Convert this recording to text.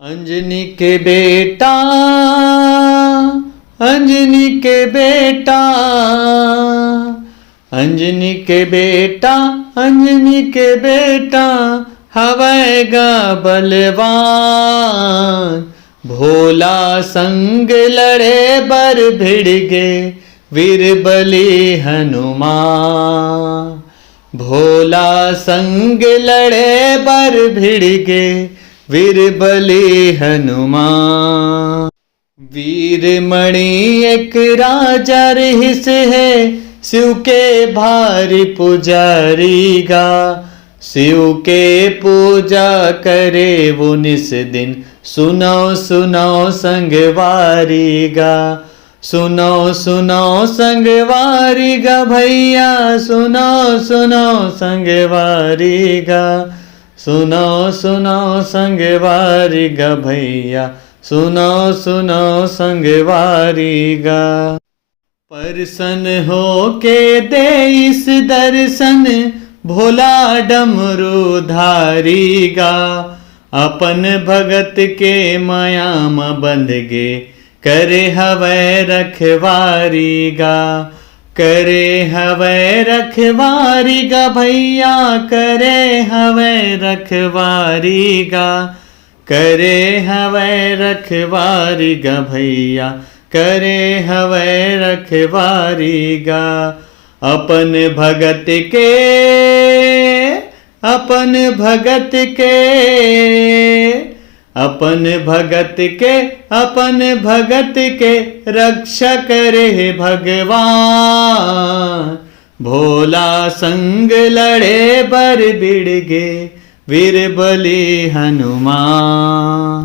अंजनी के बेटा, अंजनी के बेटा, अंजनी के बेटा, अंजनी के बेटा हवैगा बलवान। भोला संग लड़े बर भिड़ गे वीर बली हनुमान। भोला संग लड़े बर भिड़ गे वीर बली हनुमान। वीर मणि एक राजा रहिस है, शिव के भारी पुजारी गा। शिव के पूजा करे वो निस दिन, सुनो सुनो संगवारी गा। सुनो सुनो संगवारी गा भैया, सुनो सुनो संगवारी गा। सुनो सुनो संगवारी गा भैया, सुनो सुनो संगवारी गा। परसन हो के दे इस दर्शन, भोला डमरू धारी गा। अपन भगत के मायाम बंध गे, करे हवै रखवारी गा। करे हवै रखवारी गा भैया, करे हवै रखवारी गा। करे हवै रखवारी गा भैया, करे हवै रखवारी गा। अपन भगत के, अपन भगत के, अपन भगत के, अपन भगत के रक्षा करे भगवान। भोला संग लड़े बर भिड़ गे वीर बली हनुमान।